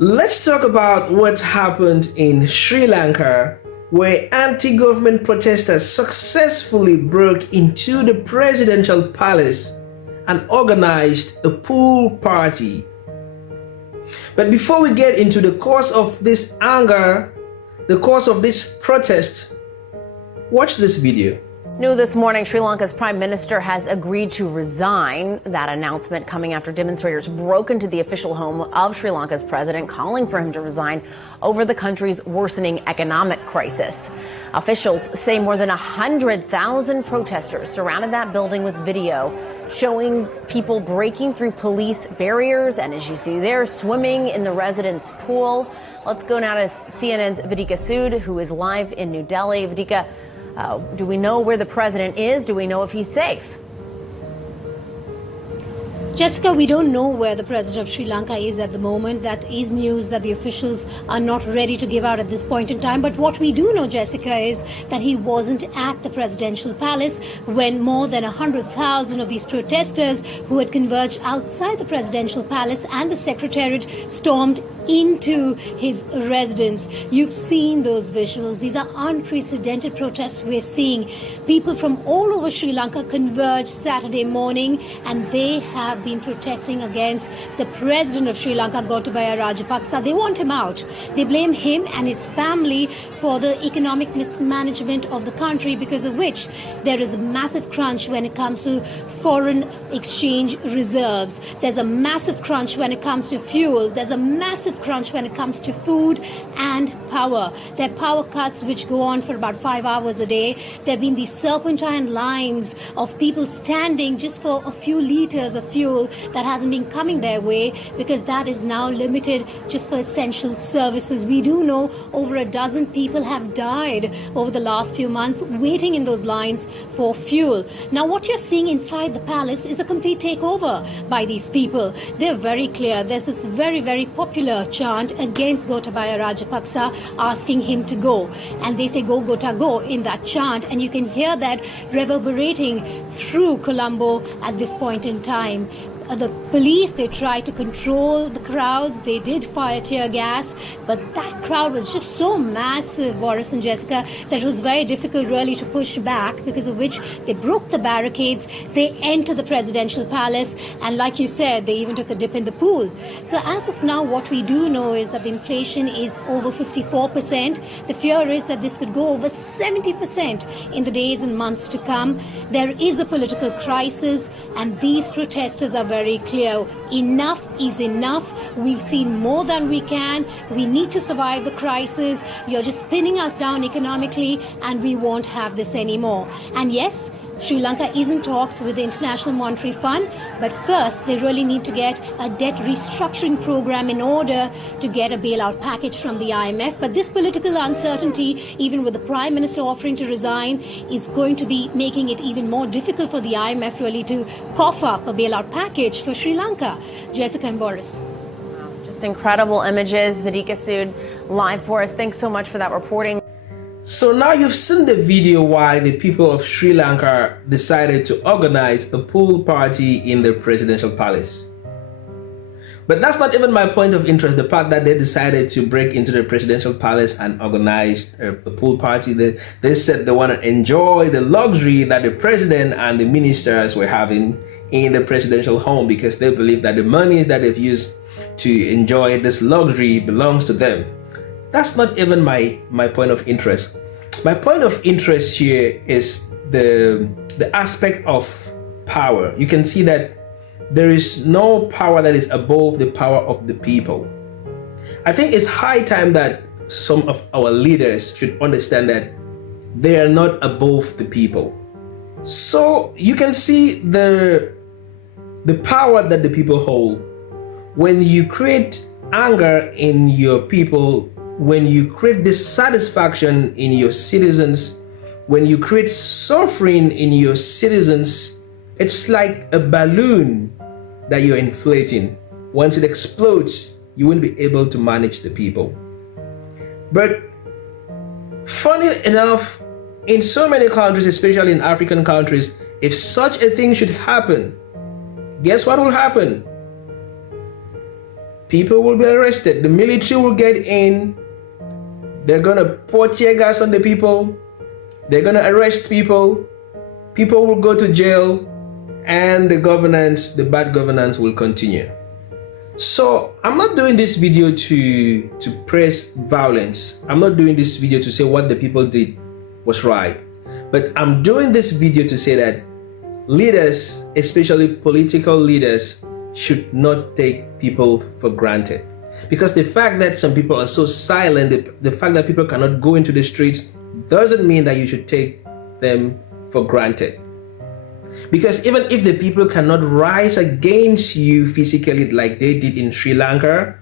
Let's talk about what happened in Sri Lanka, where anti-government protesters successfully broke into the presidential palace and organized a pool party. But before we get into the cause of this anger, the cause of this protest, watch this video. New this morning, Sri Lanka's Prime Minister has agreed to resign. That announcement coming after demonstrators broke into the official home of Sri Lanka's president, calling for him to resign over the country's worsening economic crisis. Officials say more than 100,000 protesters surrounded that building with video showing people breaking through police barriers and, as you see there, swimming in the residents' pool. Let's go now to CNN's Vidika Sood, who is live in New Delhi. Vidika, do we know where the president is? Do we know if he's safe? Jessica, we don't know where the president of Sri Lanka is at the moment. That is news that the officials are not ready to give out at this point in time. But what we do know, Jessica, is that he wasn't at the presidential palace when more than 100,000 of these protesters who had converged outside the presidential palace and the secretariat stormed into his residence. You've seen those visuals. These are unprecedented protests we're seeing. People from all over Sri Lanka converged Saturday morning, and they have been protesting against the president of Sri Lanka, Gotabaya Rajapaksa. They want him out. They blame him and his family for the economic mismanagement of the country, because of which there is a massive crunch when it comes to foreign exchange reserves. There's a massive crunch when it comes to fuel. There's a massive crunch when it comes to food and power. There are power cuts which go on for about 5 hours a day. There have been these serpentine lines of people standing just for a few liters of fuel that hasn't been coming their way, because that is now limited just for essential services. We do know over a dozen people have died over the last few months waiting in those lines for fuel. Now what you're seeing inside the palace is a complete takeover by these people. They're very clear. There's this very, very popular chant against Gotabaya Rajapaksa, asking him to go. And they say, "Go, Gota, go," in that chant. And you can hear that reverberating through Colombo at this point in time. The police, they tried to control the crowds. They did fire tear gas, but that crowd was just so massive, Boris and Jessica, that it was very difficult really to push back, because of which they broke the barricades. They entered the presidential palace, and like you said, they even took a dip in the pool. So as of now, what we do know is that the inflation is over 54%. The fear is that this could go over 70% in the days and months to come. There is a political crisis, and these protesters are very clear. Enough is enough. We've seen more than we can. We need to survive the crisis. You're just pinning us down economically, and we won't have this anymore. And yes, Sri Lanka is in talks with the International Monetary Fund, but first they really need to get a debt restructuring program in order to get a bailout package from the IMF. But this political uncertainty, even with the Prime Minister offering to resign, is going to be making it even more difficult for the IMF really to cough up a bailout package for Sri Lanka. Jessica and Boris. Wow, just incredible images. Vidika Sood live for us. Thanks so much for that reporting. So now you've seen the video why the people of Sri Lanka decided to organize a pool party in the presidential palace. But that's not even my point of interest, the part that they decided to break into the presidential palace and organize a pool party. They said they want to enjoy the luxury that the president and the ministers were having in the presidential home, because they believe that the money that they've used to enjoy this luxury belongs to them. That's not even my point of interest. My point of interest here is the aspect of power. You can see that there is no power that is above the power of the people. I think it's high time that some of our leaders should understand that they are not above the people. So you can see the power that the people hold. When you create anger in your people, when you create dissatisfaction in your citizens, when you create suffering in your citizens, it's like a balloon that you're inflating. Once it explodes, you won't be able to manage the people. But funny enough, in so many countries, especially in African countries, if such a thing should happen, guess what will happen? People will be arrested. The military will get in. They're going to pour tear gas on the people. They're going to arrest people. People will go to jail. And the bad governance will continue. So I'm not doing this video to praise violence. I'm not doing this video to say what the people did was right. But I'm doing this video to say that leaders, especially political leaders, should not take people for granted. Because the fact that some people are so silent, the fact that people cannot go into the streets, doesn't mean that you should take them for granted. Because even if the people cannot rise against you physically like they did in Sri Lanka,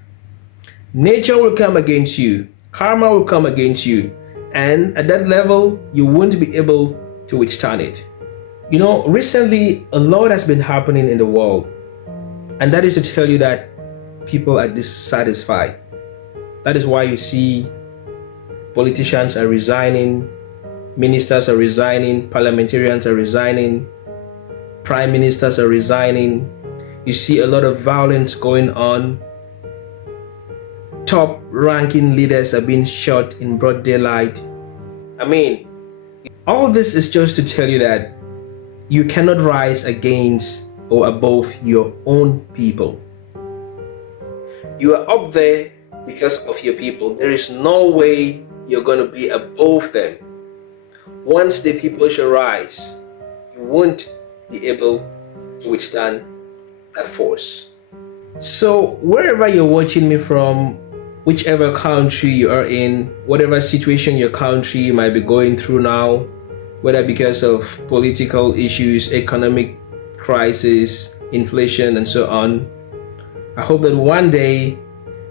nature will come against you, karma will come against you, and at that level, you won't be able to withstand it. You know, recently, a lot has been happening in the world, and that is to tell you that people are dissatisfied. That is why you see politicians are resigning, ministers are resigning, parliamentarians are resigning, prime ministers are resigning. You see a lot of violence going on. Top ranking leaders are being shot in broad daylight. I mean, all this is just to tell you that you cannot rise against or above your own people. You are up there because of your people. There is no way you're going to be above them. Once the people shall rise, you won't be able to withstand that force. So wherever you're watching me from, whichever country you are in, whatever situation your country might be going through now, whether because of political issues, economic crisis, inflation, and so on, I hope that one day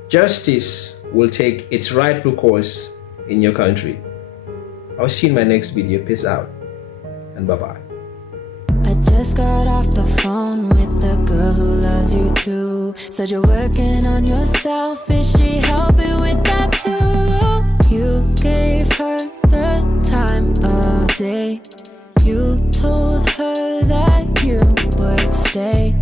justice will take its rightful course in your country. I'll see you in my next video. Peace out and bye-bye. I just got off the phone with the girl who loves you too. Said you're working on yourself, is she helping with that too? You gave her the time of day. You told her that you would stay.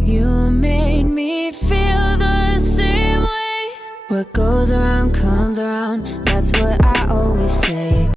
You made me feel the same way. What goes around comes around, that's what I always say.